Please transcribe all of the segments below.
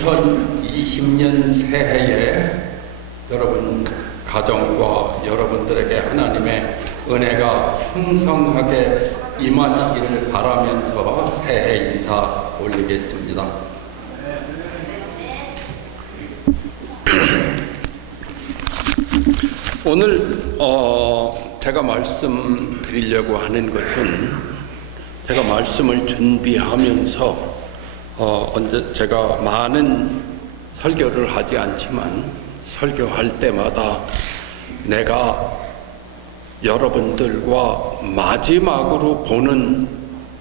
2020년 새해에 여러분 가정과 여러분들에게 하나님의 은혜가 풍성하게 임하시기를 바라면서 새해 인사 올리겠습니다. 오늘 제가 말씀드리려고 하는 것은 제가 말씀을 준비하면서 언제 제가 많은 설교를 하지 않지만 설교할 때마다 내가 여러분들과 마지막으로 보는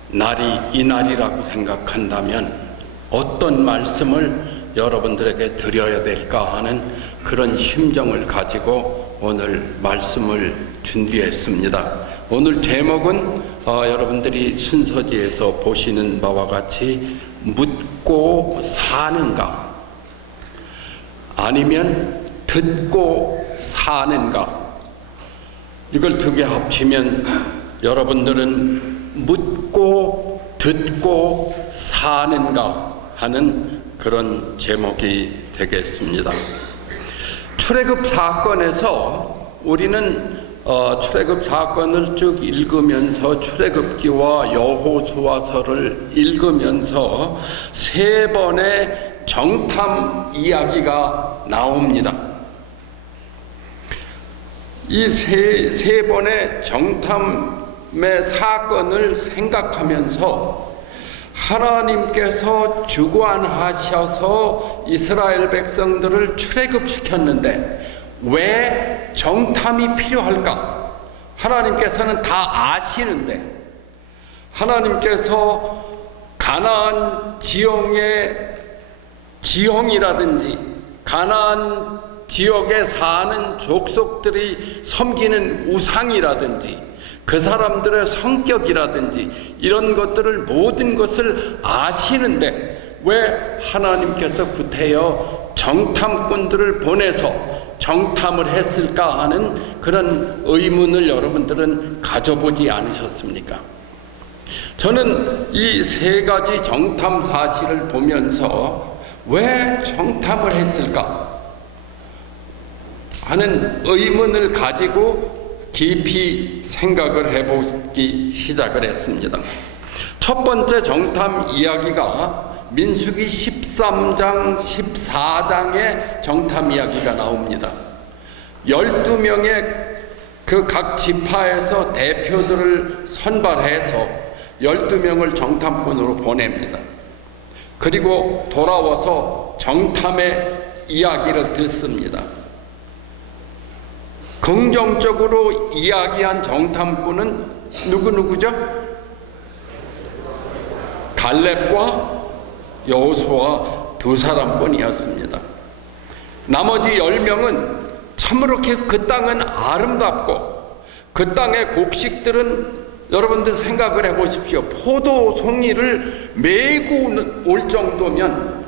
날이 이 날이라고 생각한다면 어떤 말씀을 여러분들에게 드려야 될까 하는 그런 심정을 가지고 오늘 말씀을 준비했습니다. 오늘 제목은 여러분들이 순서지에서 보시는 바와 같이 묻고 사는가 아니면 듣고 사는가, 이걸 두 개 합치면 여러분들은 묻고 듣고 사는가 하는 그런 제목이 되겠습니다. 출애굽 사건에서 우리는 출애굽 사건을 쭉 읽으면서 출애굽기와 여호수아서를 읽으면서 세 번의 정탐 이야기가 나옵니다. 이 세 번의 정탐의 사건을 생각하면서 하나님께서 주관하셔서 이스라엘 백성들을 출애굽시켰는데 왜 정탐이 필요할까? 하나님께서는 다 아시는데 하나님께서 가나안 지형이라든지 가나안 지역에 사는 족속들이 섬기는 우상이라든지 그 사람들의 성격이라든지 이런 것들을 모든 것을 아시는데 왜 하나님께서 구태여 정탐꾼들을 보내서 정탐을 했을까 하는 그런 의문을 여러분들은 가져보지 않으셨습니까? 저는 이 세 가지 정탐 사실을 보면서 왜 정탐을 했을까 하는 의문을 가지고 깊이 생각을 해보기 시작을 했습니다. 첫 번째 정탐 이야기가 민수기 13장 14장의 정탐 이야기가 나옵니다. 12명의 그 각 지파에서 대표들을 선발해서 12명을 정탐꾼으로 보냅니다. 그리고 돌아와서 정탐의 이야기를 듣습니다. 긍정적으로 이야기한 정탐꾼은 누구죠? 갈렙과 여호수아 두 사람뿐이었습니다. 나머지 10명은 참으로 그 땅은 아름답고 그 땅의 곡식들은 여러분들 생각을 해보십시오. 포도 송이를 메고 올 정도면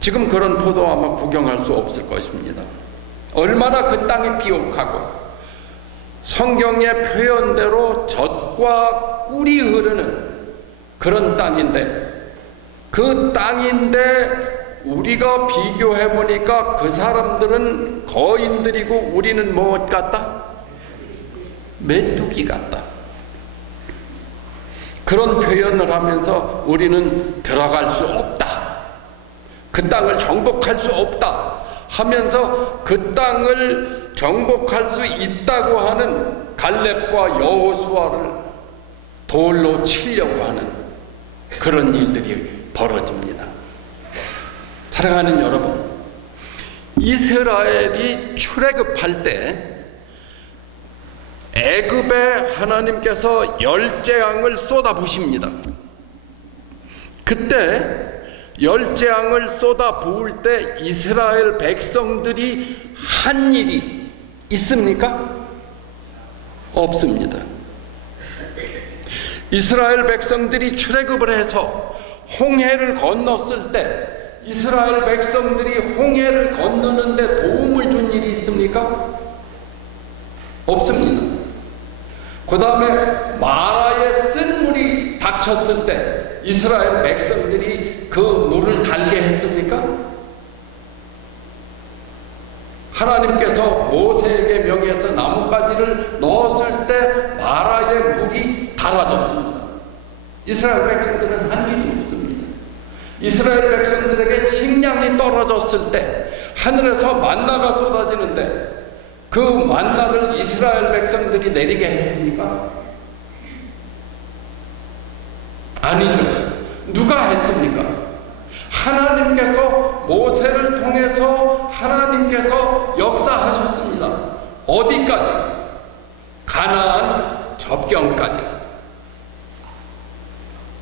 지금 그런 포도 아마 구경할 수 없을 것입니다. 얼마나 그 땅이 비옥하고 성경의 표현대로 젖과 꿀이 흐르는 그런 땅인데 그 땅인데 우리가 비교해 보니까 그 사람들은 거인들이고 우리는 뭐 같다? 메뚜기 같다. 그런 표현을 하면서 우리는 들어갈 수 없다. 그 땅을 정복할 수 없다. 하면서 그 땅을 정복할 수 있다고 하는 갈렙과 여호수아를 돌로 치려고 하는 그런 일들이 벌어집니다. 사랑하는 여러분, 이스라엘이 출애굽할 때 애굽에 하나님께서 열재앙을 쏟아부으십니다. 그때 열재앙을 쏟아 부을 때 이스라엘 백성들이 한 일이 있습니까? 없습니다. 이스라엘 백성들이 출애굽을 해서 홍해를 건넜을 때 이스라엘 백성들이 홍해를 건너는데 도움을 준 일이 있습니까? 없습니다. 그 다음에 마라에 쓴 물이 닥쳤을 때 이스라엘 백성들이 그 물을 달게 했습니까? 명에서 나뭇가지를 넣었을 때 마라의 물이 달아졌습니다. 이스라엘 백성들은 한 일이 없습니다. 이스라엘 백성들에게 식량이 떨어졌을 때 하늘에서 만나가 쏟아지는데 그 만나를 이스라엘 백성들이 내리게 했습니까? 아니죠. 누가 했습니까? 하나님께서 모세를 통해서 하나님께서 역사하셨습니다. 어디까지? 가나안 접경까지.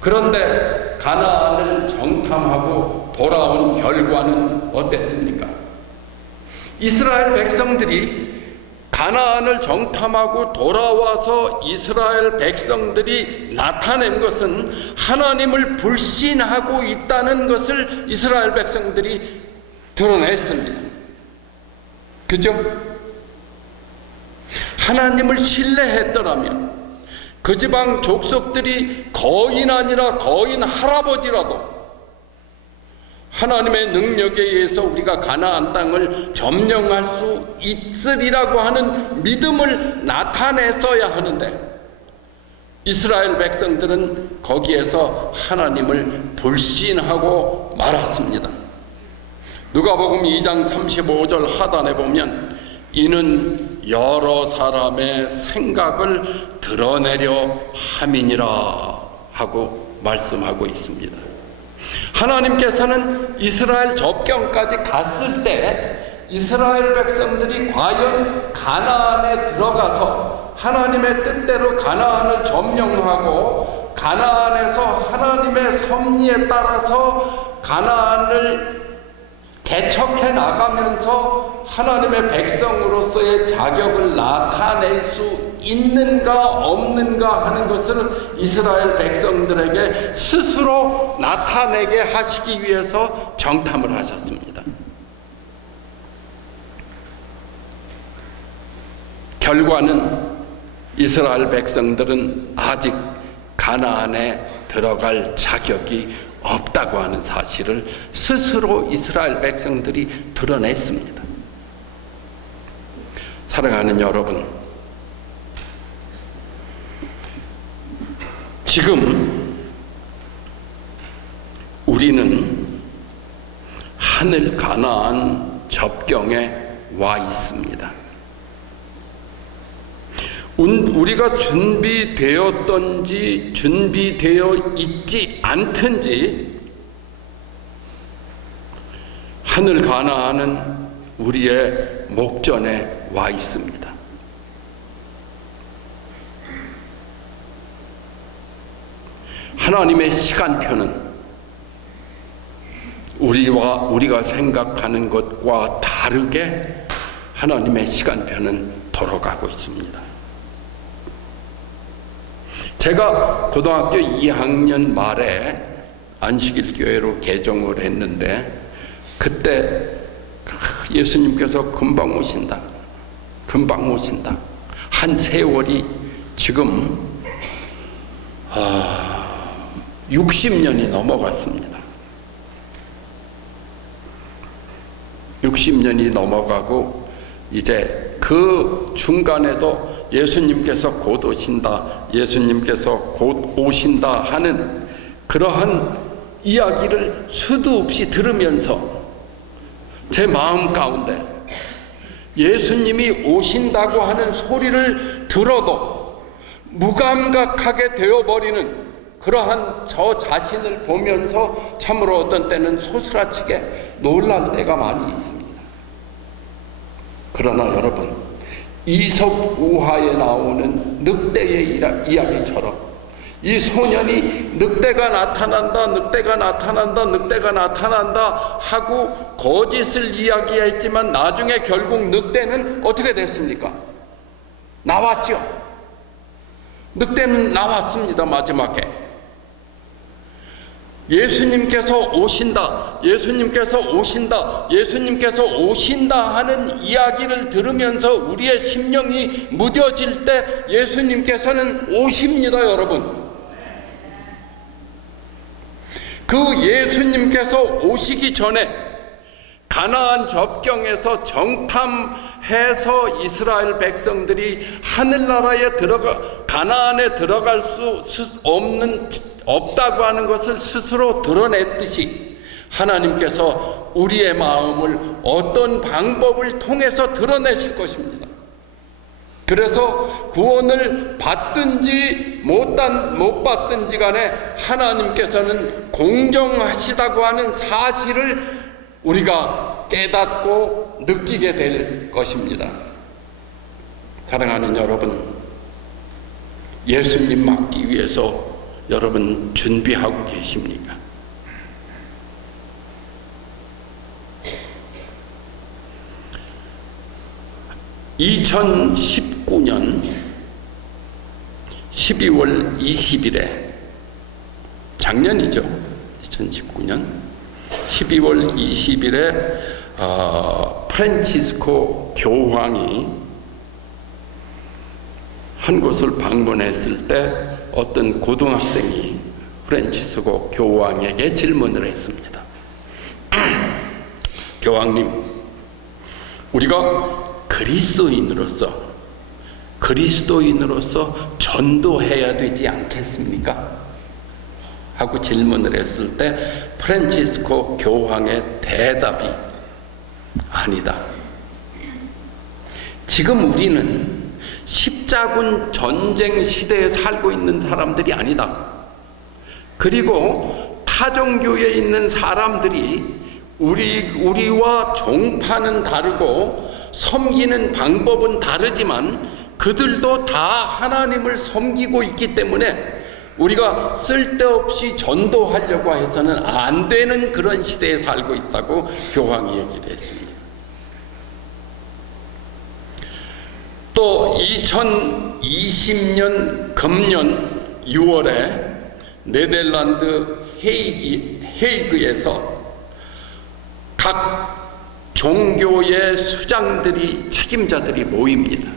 그런데 가나안을 정탐하고 돌아온 결과는 어땠습니까? 이스라엘 백성들이 가나안을 정탐하고 돌아와서 이스라엘 백성들이 나타낸 것은 하나님을 불신하고 있다는 것을 이스라엘 백성들이 드러냈습니다. 그죠? 하나님을 신뢰했더라면 그 지방 족속들이 거인 아니라 거인 할아버지라도 하나님의 능력에 의해서 우리가 가나안 땅을 점령할 수 있으리라고 하는 믿음을 나타냈어야 하는데 이스라엘 백성들은 거기에서 하나님을 불신하고 말았습니다. 누가복음 2장 35절 하단에 보면 이는 여러 사람의 생각을 드러내려 함이니라 하고 말씀하고 있습니다. 하나님께서는 이스라엘 접경까지 갔을 때 이스라엘 백성들이 과연 가나안에 들어가서 하나님의 뜻대로 가나안을 점령하고 가나안에서 하나님의 섭리에 따라서 가나안을 개척해 나가면서 하나님의 백성으로서의 자격을 나타낼 수 있는가 없는가 하는 것을 이스라엘 백성들에게 스스로 나타내게 하시기 위해서 정탐을 하셨습니다. 결과는 이스라엘 백성들은 아직 가나안에 들어갈 자격이 없다고 하는 사실을 스스로 이스라엘 백성들이 드러냈습니다. 사랑하는 여러분, 지금 우리는 하늘 가나안 접경에 와 있습니다. 우리가 준비되었던지 준비되어 있지 않든지 하늘 가나안은 우리의 목전에 와 있습니다. 하나님의 시간표는 우리가 생각하는 것과 다르게 하나님의 시간표는 돌아가고 있습니다. 제가 고등학교 2학년 말에 안식일교회로 개종을 했는데 그때 예수님께서 금방 오신다. 한 세월이 지금 60년이 넘어갔습니다. 60년이 넘어가고 이제 그 중간에도 예수님께서 곧 오신다, 예수님께서 곧 오신다 하는 그러한 이야기를 수도 없이 들으면서 제 마음 가운데 예수님이 오신다고 하는 소리를 들어도 무감각하게 되어버리는 그러한 저 자신을 보면서 참으로 어떤 때는 소스라치게 놀랄 때가 많이 있습니다. 그러나 여러분, 이솝 우화에 나오는 늑대의 이야기처럼 이 소년이 늑대가 나타난다 하고 거짓을 이야기했지만 나중에 결국 늑대는 어떻게 됐습니까? 나왔죠. 늑대는 나왔습니다. 마지막에 예수님께서 오신다 하는 이야기를 들으면서 우리의 심령이 무뎌질 때 예수님께서는 오십니다. 여러분, 그 예수님께서 오시기 전에 가나안 접경에서 정탐해서 이스라엘 백성들이 하늘나라에 가나안에 들어갈 수 없다고 하는 것을 스스로 드러냈듯이 하나님께서 우리의 마음을 어떤 방법을 통해서 드러내실 것입니다. 그래서 구원을 받든지 못 받든지 간에 하나님께서는 공정하시다고 하는 사실을 우리가 깨닫고 느끼게 될 것입니다. 사랑하는 여러분, 예수님 맞기 위해서 여러분 준비하고 계십니까? (2019년 12월 20일에) 작년이죠. 2019년 12월 20일에 프란치스코 교황이 한 곳을 방문했을 때 어떤 고등학생이 프란치스코 교황에게 질문을 했습니다. 교황님, 우리가 그리스도인으로서 전도해야 되지 않겠습니까? 하고 질문을 했을 때 프란치스코 교황의 대답이 아니다. 지금 우리는 십자군 전쟁 시대에 살고 있는 사람들이 아니다. 그리고 타종교에 있는 사람들이 우리와 종파는 다르고 섬기는 방법은 다르지만 그들도 다 하나님을 섬기고 있기 때문에 우리가 쓸데없이 전도하려고 해서는 안 되는 그런 시대에 살고 있다고 교황이 얘기를 했습니다. 또 2020년 금년 6월에 네덜란드 헤이그에서 각 종교의 수장들이, 책임자들이 모입니다.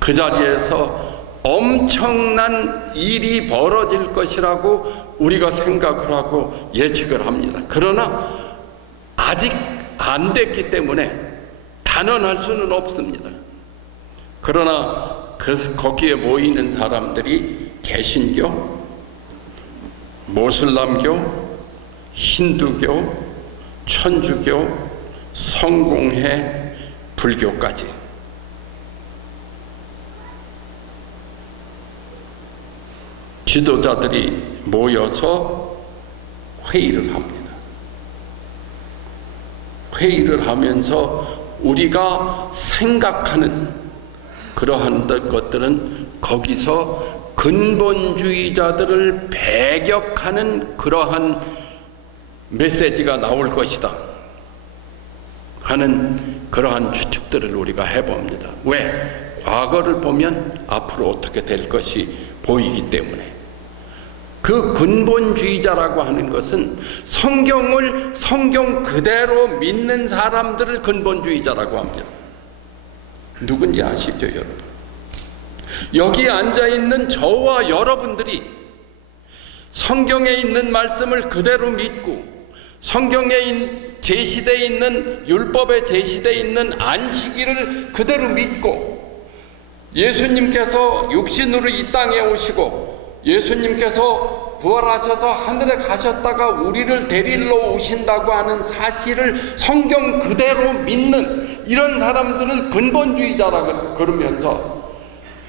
그 자리에서 엄청난 일이 벌어질 것이라고 우리가 생각을 하고 예측을 합니다. 그러나 아직 안 됐기 때문에 단언할 수는 없습니다. 그러나 거기에 모이는 사람들이 개신교, 모슬람교, 힌두교, 천주교, 성공회, 불교까지. 지도자들이 모여서 회의를 합니다. 회의를 하면서 우리가 생각하는 그러한 것들은 거기서 근본주의자들을 배격하는 그러한 메시지가 나올 것이다 하는 그러한 추측들을 우리가 해봅니다. 왜? 과거를 보면 앞으로 어떻게 될 것이 보이기 때문에. 그 근본주의자라고 하는 것은 성경 그대로 믿는 사람들을 근본주의자라고 합니다. 누군지 아시죠, 여러분? 여기 앉아있는 저와 여러분들이 성경에 있는 말씀을 그대로 믿고 성경에 제시되어 있는, 율법에 제시되어 있는 안식일을 그대로 믿고 예수님께서 육신으로 이 땅에 오시고 예수님께서 부활하셔서 하늘에 가셨다가 우리를 데리러 오신다고 하는 사실을 성경 그대로 믿는 이런 사람들을 근본주의자라고 그러면서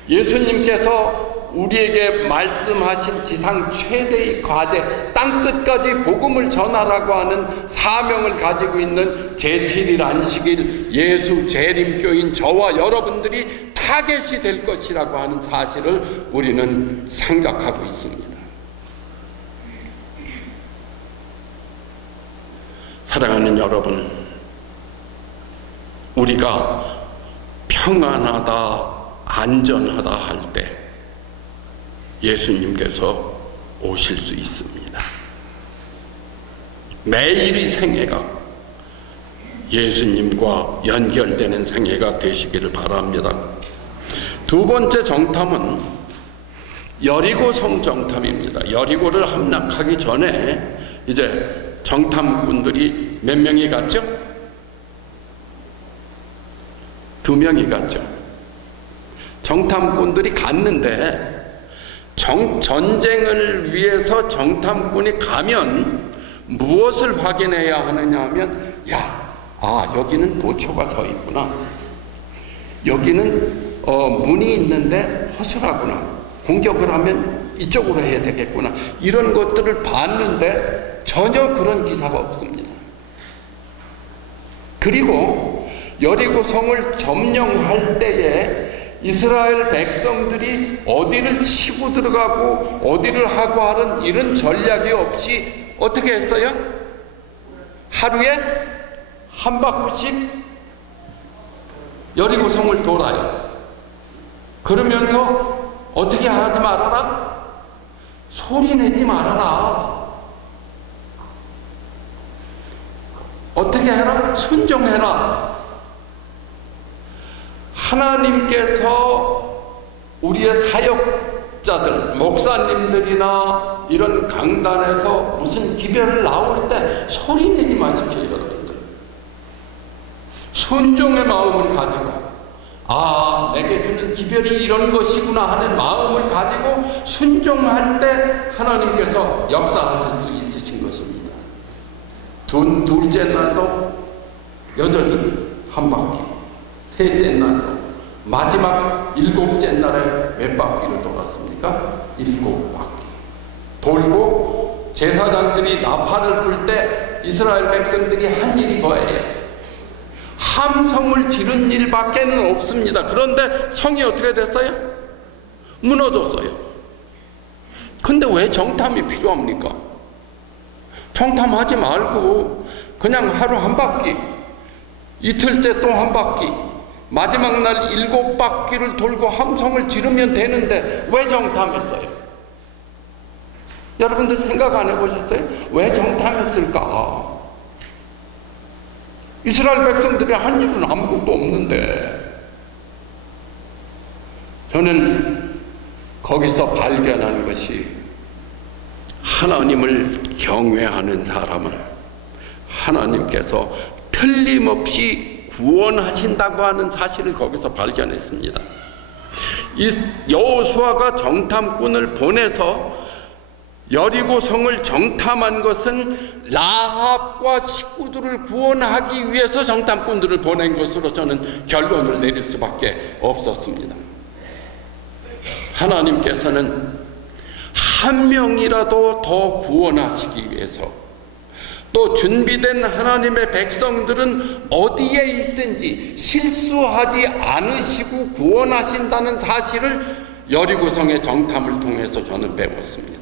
예수님께서 우리에게 말씀하신 지상 최대의 과제, 땅끝까지 복음을 전하라고 하는 사명을 가지고 있는 제7일 안식일 예수 재림교인 저와 여러분들이 타겟이 될 것이라고 하는 사실을 우리는 생각하고 있습니다. 사랑하는 여러분, 우리가 평안하다, 안전하다 할 때 예수님께서 오실 수 있습니다. 매일의 생애가 예수님과 연결되는 생애가 되시기를 바랍니다. 두 번째 정탐은 여리고 성 정탐입니다. 여리고를 함락하기 전에 이제 정탐꾼들이 몇 명이 갔죠? 2명이 갔죠. 정탐꾼들이 갔는데 전쟁을 위해서 정탐꾼이 가면 무엇을 확인해야 하느냐 하면 여기는 도초가 서 있구나. 여기는 문이 있는데 허술하구나. 공격을 하면 이쪽으로 해야 되겠구나. 이런 것들을 봤는데 전혀 그런 기사가 없습니다. 그리고 여리고성을 점령할 때에 이스라엘 백성들이 어디를 치고 들어가고 어디를 하고 하는 이런 전략이 없이 어떻게 했어요? 하루에 한 바퀴씩 여리고성을 돌아요. 그러면서 어떻게 하지 말아라? 소리 내지 말아라. 어떻게 해라? 순종해라. 하나님께서 우리의 사역자들, 목사님들이나 이런 강단에서 무슨 기별을 나올 때 소리 내지 마십시오, 여러분들. 순종의 마음을 가지고 내게 주는 기별이 이런 것이구나 하는 마음을 가지고 순종할 때 하나님께서 역사하실 수 있으신 것입니다. 둘째 날도 여전히 한 바퀴, 셋째 날도 마지막 7째 날에 몇 바퀴를 돌았습니까? 7바퀴 돌고 제사장들이 나팔을 불 때 이스라엘 백성들이 한 일이 뭐예요? 함성을 지른 일밖에는 없습니다. 그런데 성이 어떻게 됐어요? 무너졌어요. 근데 왜 정탐이 필요합니까? 정탐하지 말고 그냥 하루 한 바퀴, 이틀 때 또 한 바퀴, 마지막 날 7바퀴를 돌고 함성을 지르면 되는데 왜 정탐했어요? 여러분들 생각 안 해보셨어요? 왜 정탐했을까? 이스라엘 백성들이 한 일은 아무것도 없는데. 저는 거기서 발견한 것이 하나님을 경외하는 사람은 하나님께서 틀림없이 구원하신다고 하는 사실을 거기서 발견했습니다. 이 여호수아가 정탐꾼을 보내서 여리고성을 정탐한 것은 라합과 식구들을 구원하기 위해서 정탐꾼들을 보낸 것으로 저는 결론을 내릴 수밖에 없었습니다. 하나님께서는 한 명이라도 더 구원하시기 위해서, 또 준비된 하나님의 백성들은 어디에 있든지 실수하지 않으시고 구원하신다는 사실을 여리고성의 정탐을 통해서 저는 배웠습니다.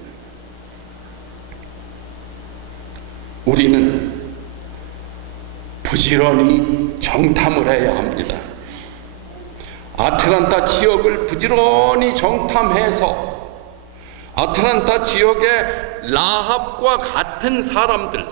우리는 부지런히 정탐을 해야 합니다. 아틀란타 지역을 부지런히 정탐해서 아틀란타 지역의 라합과 같은 사람들,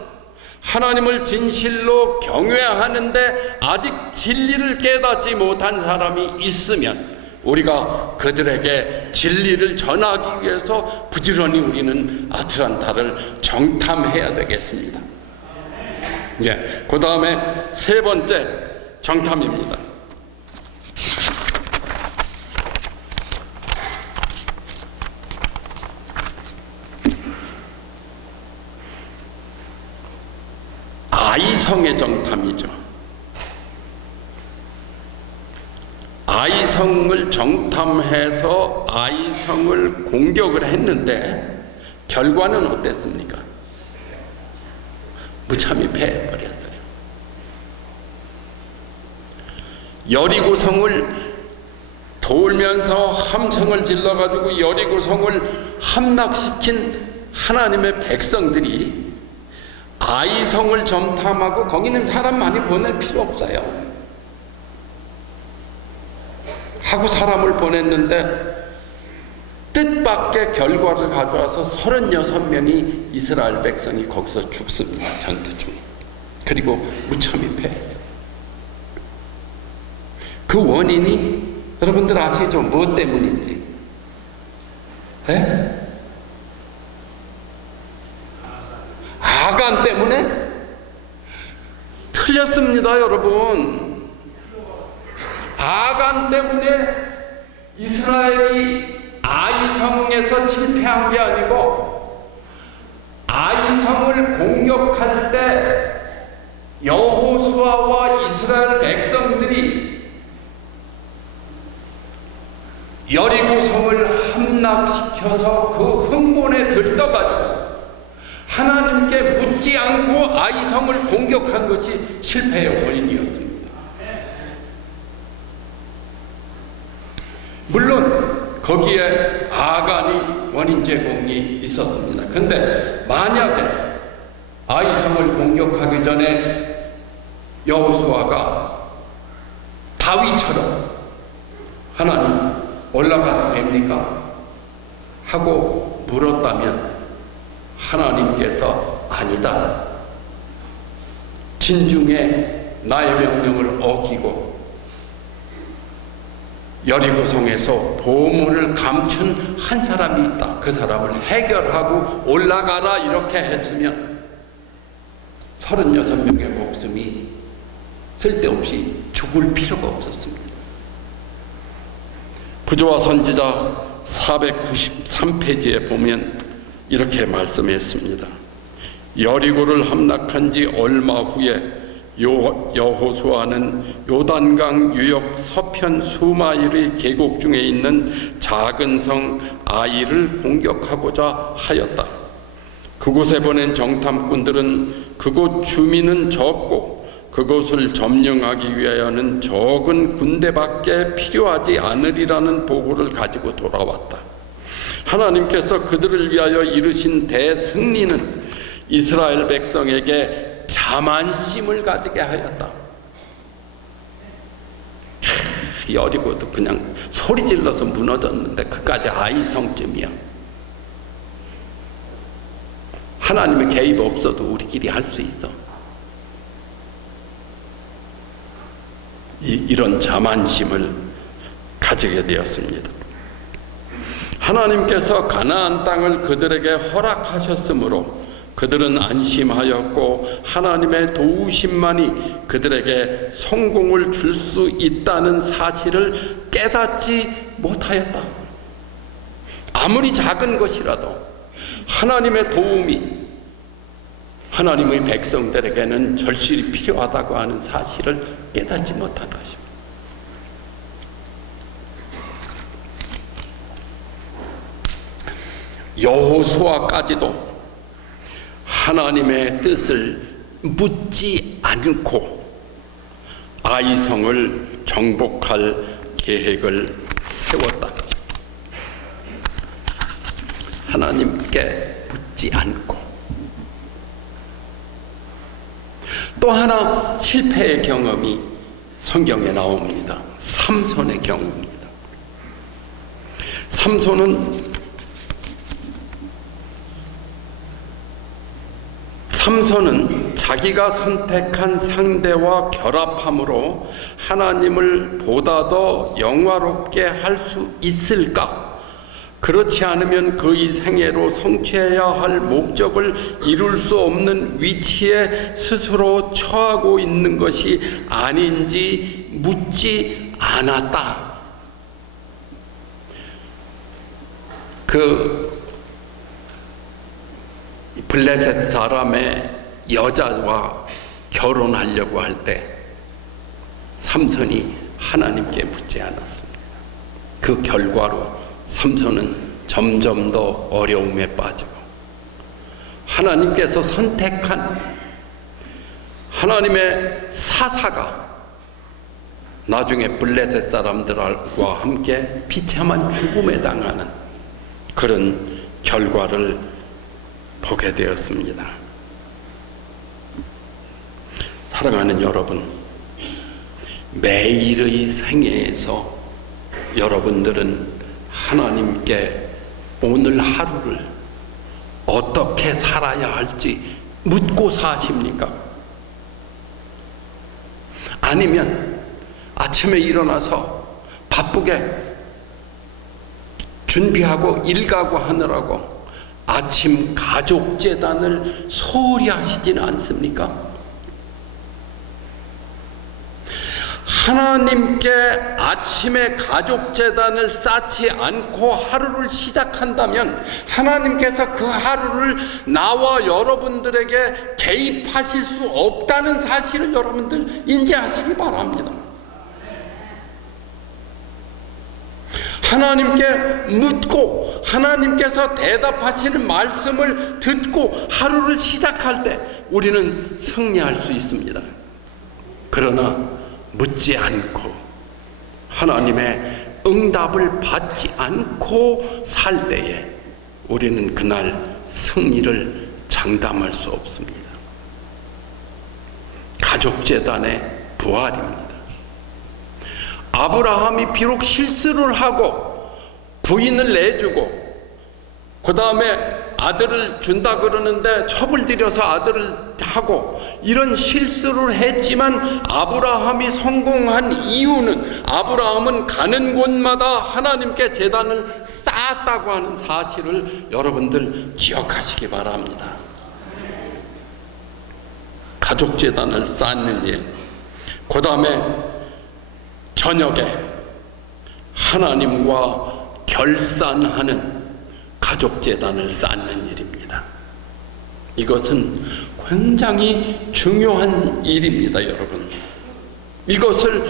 하나님을 진실로 경외하는데 아직 진리를 깨닫지 못한 사람이 있으면 우리가 그들에게 진리를 전하기 위해서 부지런히 우리는 아틀란타를 정탐해야 되겠습니다. 그 다음에 세 번째 정탐입니다. 아이성의 정탐이죠. 아이성을 정탐해서 아이성을 공격을 했는데 결과는 어땠습니까? 무참히 패해버렸어요. 여리고성을 돌면서 함성을 질러가지고 여리고성을 함락시킨 하나님의 백성들이 아이성을 정탐하고 거기는 사람 많이 보낼 필요 없어요. 하고 사람을 보냈는데 뜻밖의 결과를 가져와서 36명이 이스라엘 백성이 거기서 죽습니다. 전투 중에. 그리고 무참히 패했어요. 그 원인이 여러분들 아시죠? 무엇 때문인지? 아간 때문에? 틀렸습니다, 여러분. 아간 때문에 이스라엘이 아이성에서 실패한 게 아니고, 아이성을 공격할 때 여호수아와 이스라엘 백성들이 여리고성을 함락시켜서 그 흥분에 들떠가지고 하나님께 묻지 않고 아이성을 공격한 것이 실패의 원인이었습니다. 물론 거기에 아간이 원인 제공이 있었습니다. 근데 만약에 아이성을 공격하기 전에 여호수아가 다윗처럼 하나님 올라가도 됩니까? 하고 물었다면 하나님께서 아니다, 진중에 나의 명령을 어기고 여리고성에서 보물을 감춘 한 사람이 있다, 그 사람을 해결하고 올라가라, 이렇게 했으면 36명의 목숨이 쓸데없이 죽을 필요가 없었습니다. 구조와 선지자 493페이지에 보면 이렇게 말씀했습니다. 여리고를 함락한 지 얼마 후에 여호수아는 요단강 유역 서편 수마일의 계곡 중에 있는 작은 성 아이를 공격하고자 하였다. 그곳에 보낸 정탐꾼들은 그곳 주민은 적고 그곳을 점령하기 위하여는 적은 군대밖에 필요하지 않으리라는 보고를 가지고 돌아왔다. 하나님께서 그들을 위하여 이루신 대승리는 이스라엘 백성에게 자만심을 가지게 하였다. 여리고도 그냥 소리 질러서 무너졌는데 그까지 아이성쯤이야. 하나님의 개입 없어도 우리끼리 할 수 있어. 이런 자만심을 가지게 되었습니다. 하나님께서 가나안 땅을 그들에게 허락하셨으므로 그들은 안심하였고 하나님의 도우심만이 그들에게 성공을 줄 수 있다는 사실을 깨닫지 못하였다. 아무리 작은 것이라도 하나님의 도움이 하나님의 백성들에게는 절실히 필요하다고 하는 사실을 깨닫지 못한 것입니다. 여호수아까지도 하나님의 뜻을 묻지 않고 아이성을 정복할 계획을 세웠다. 하나님께 묻지 않고. 또 하나 실패의 경험이 성경에 나옵니다. 삼손의 경우입니다. 삼손은 자기가 선택한 상대와 결합함으로 하나님을 보다 더 영화롭게 할 수 있을까? 그렇지 않으면 그의 생애로 성취해야 할 목적을 이룰 수 없는 위치에 스스로 처하고 있는 것이 아닌지 묻지 않았다. 그 블레셋 사람의 여자와 결혼하려고 할 때 삼손이 하나님께 묻지 않았습니다. 그 결과로 삼손은 점점 더 어려움에 빠지고 하나님께서 선택한 하나님의 사사가 나중에 블레셋 사람들과 함께 비참한 죽음에 당하는 그런 결과를 보게 되었습니다. 사랑하는 여러분, 매일의 생애에서 여러분들은 하나님께 오늘 하루를 어떻게 살아야 할지 묻고 사십니까? 아니면 아침에 일어나서 바쁘게 준비하고 일가고 하느라고 아침 가족재단을 소홀히 하시지는 않습니까? 하나님께 아침에 가족재단을 쌓지 않고 하루를 시작한다면 하나님께서 그 하루를 나와 여러분들에게 개입하실 수 없다는 사실을 여러분들 인지하시기 바랍니다. 하나님께 묻고 하나님께서 대답하시는 말씀을 듣고 하루를 시작할 때 우리는 승리할 수 있습니다. 그러나 묻지 않고 하나님의 응답을 받지 않고 살 때에 우리는 그날 승리를 장담할 수 없습니다. 가족재단의 부활입니다. 아브라함이 비록 실수를 하고 부인을 내주고 그 다음에 아들을 준다 그러는데 첩을 들여서 아들을 하고 이런 실수를 했지만 아브라함이 성공한 이유는 아브라함은 가는 곳마다 하나님께 제단을 쌓았다고 하는 사실을 여러분들 기억하시기 바랍니다. 가족재단을 쌓는 일, 그 다음에 저녁에 하나님과 결산하는 가족재단을 쌓는 일입니다. 이것은 굉장히 중요한 일입니다, 여러분. 이것을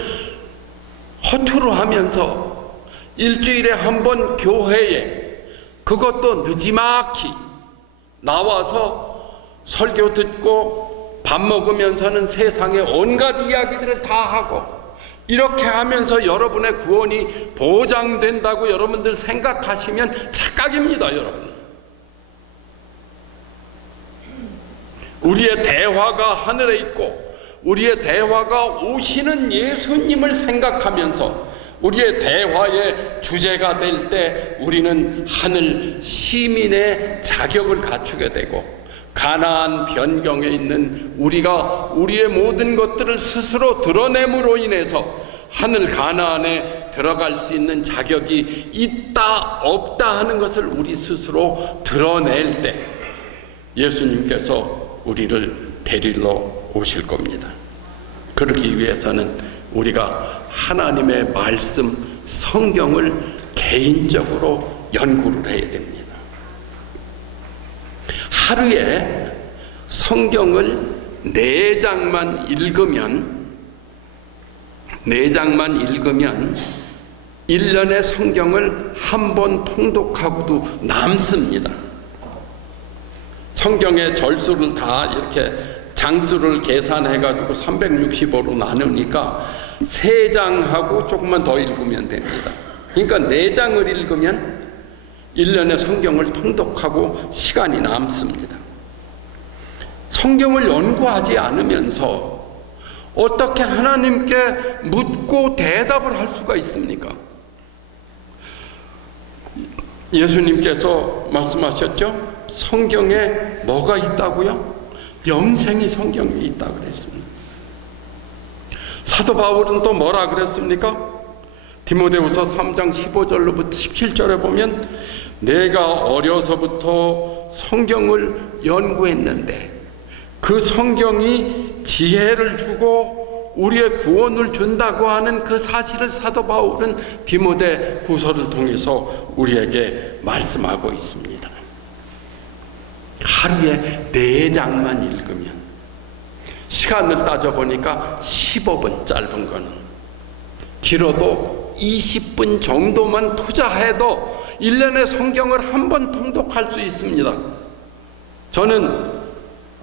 허투루 하면서 일주일에 한 번 교회에, 그것도 느지막이 나와서 설교 듣고 밥 먹으면서는 세상의 온갖 이야기들을 다 하고 이렇게 하면서 여러분의 구원이 보장된다고 여러분들 생각하시면 착각입니다, 여러분. 우리의 대화가 하늘에 있고 우리의 대화가 오시는 예수님을 생각하면서 우리의 대화의 주제가 될 때 우리는 하늘 시민의 자격을 갖추게 되고 가나안 변경에 있는 우리가 우리의 모든 것들을 스스로 드러냄으로 인해서 하늘 가나안에 들어갈 수 있는 자격이 있다 없다 하는 것을 우리 스스로 드러낼 때 예수님께서 우리를 데리러 오실 겁니다. 그러기 위해서는 우리가 하나님의 말씀 성경을 개인적으로 연구를 해야 됩니다. 하루에 성경을 4장만 읽으면 1년의 성경을 한 번 통독하고도 남습니다. 성경의 절수를 다 이렇게 장수를 계산해 가지고 365로 나누니까 3장하고 조금만 더 읽으면 됩니다. 그러니까 4장을 읽으면 1년의 성경을 통독하고 시간이 남습니다. 성경을 연구하지 않으면서 어떻게 하나님께 묻고 대답을 할 수가 있습니까? 예수님께서 말씀하셨죠? 성경에 뭐가 있다고요? 영생이 성경에 있다고 그랬습니다. 사도 바울은 또 뭐라 그랬습니까? 디모데후서 3장 15절로부터 17절에 보면 내가 어려서부터 성경을 연구했는데 그 성경이 지혜를 주고 우리의 구원을 준다고 하는 그 사실을 사도 바울은 디모데후서를 통해서 우리에게 말씀하고 있습니다. 하루에 4장만 읽으면 시간을 따져보니까 15분 짧은 거는 길어도 20분 정도만 투자해도 1년의 성경을 한 번 통독할 수 있습니다. 저는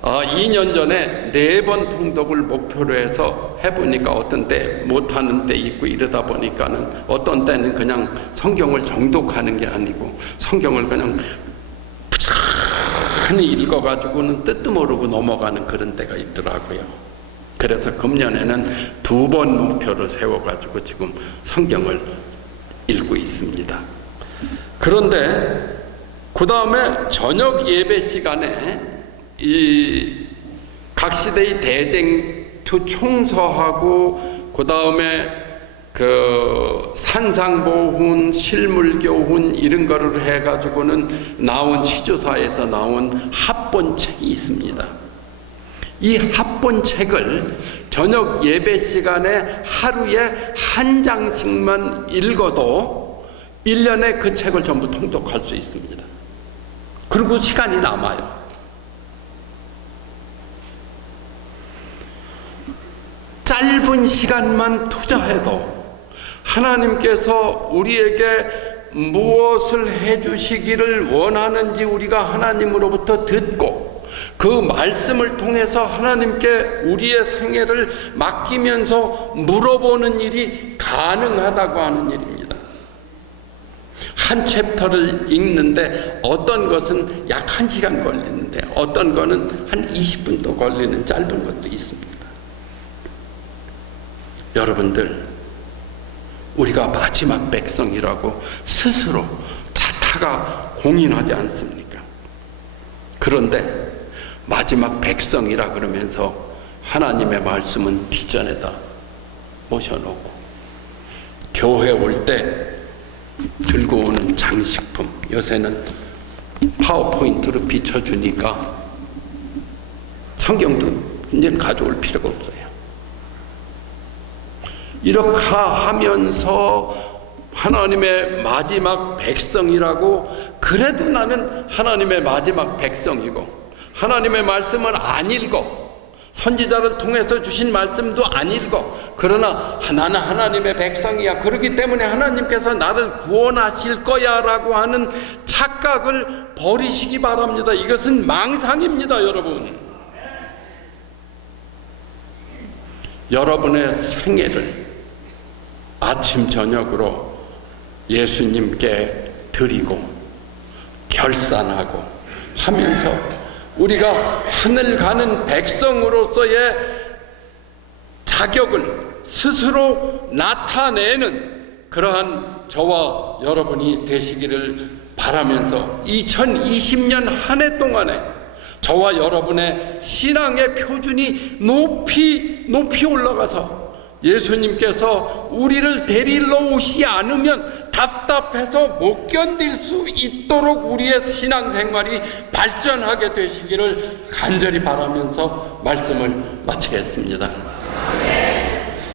2년 전에 4번 통독을 목표로 해서 해보니까 어떤 때 못하는 때 있고 이러다 보니까는 어떤 때는 그냥 성경을 정독하는 게 아니고 성경을 그냥 부지런히 읽어가지고는 뜻도 모르고 넘어가는 그런 때가 있더라고요. 그래서 금년에는 2번 목표를 세워가지고 지금 성경을 읽고 있습니다. 그런데 그 다음에 저녁 예배 시간에 이 각 시대의 대쟁투 총서하고 그 다음에 그 산상보훈, 실물교훈 이런 거를 해가지고는 나온 시조사에서 나온 합본책이 있습니다. 이 합본책을 저녁 예배 시간에 하루에 한 장씩만 읽어도 1년에 그 책을 전부 통독할 수 있습니다. 그리고 시간이 남아요. 짧은 시간만 투자해도 하나님께서 우리에게 무엇을 해주시기를 원하는지 우리가 하나님으로부터 듣고 그 말씀을 통해서 하나님께 우리의 생애를 맡기면서 물어보는 일이 가능하다고 하는 일입니다. 한 챕터를 읽는데 어떤 것은 약 1시간 걸리는데 어떤 거는 한 20분도 걸리는 짧은 것도 있습니다. 여러분들, 우리가 마지막 백성이라고 스스로 자타가 공인하지 않습니까? 그런데 마지막 백성이라 그러면서 하나님의 말씀은 뒷전에다 모셔놓고 교회 올 때 들고 오는 장식품, 요새는 파워포인트로 비춰주니까 성경도 이제는 가져올 필요가 없어요. 이렇게 하면서 하나님의 마지막 백성이라고, 그래도 나는 하나님의 마지막 백성이고 하나님의 말씀을 안 읽어, 선지자를 통해서 주신 말씀도 안 읽어, 그러나 나는 하나님의 백성이야, 그렇기 때문에 하나님께서 나를 구원하실 거야 라고 하는 착각을 버리시기 바랍니다. 이것은 망상입니다. 여러분의 생애를 아침 저녁으로 예수님께 드리고 결산하고 하면서 우리가 하늘 가는 백성으로서의 자격을 스스로 나타내는 그러한 저와 여러분이 되시기를 바라면서 2020년 한 해 동안에 저와 여러분의 신앙의 표준이 높이 올라가서 예수님께서 우리를 데리러 오시지 않으면 답답해서 못 견딜 수 있도록 우리의 신앙생활이 발전하게 되시기를 간절히 바라면서 말씀을 마치겠습니다.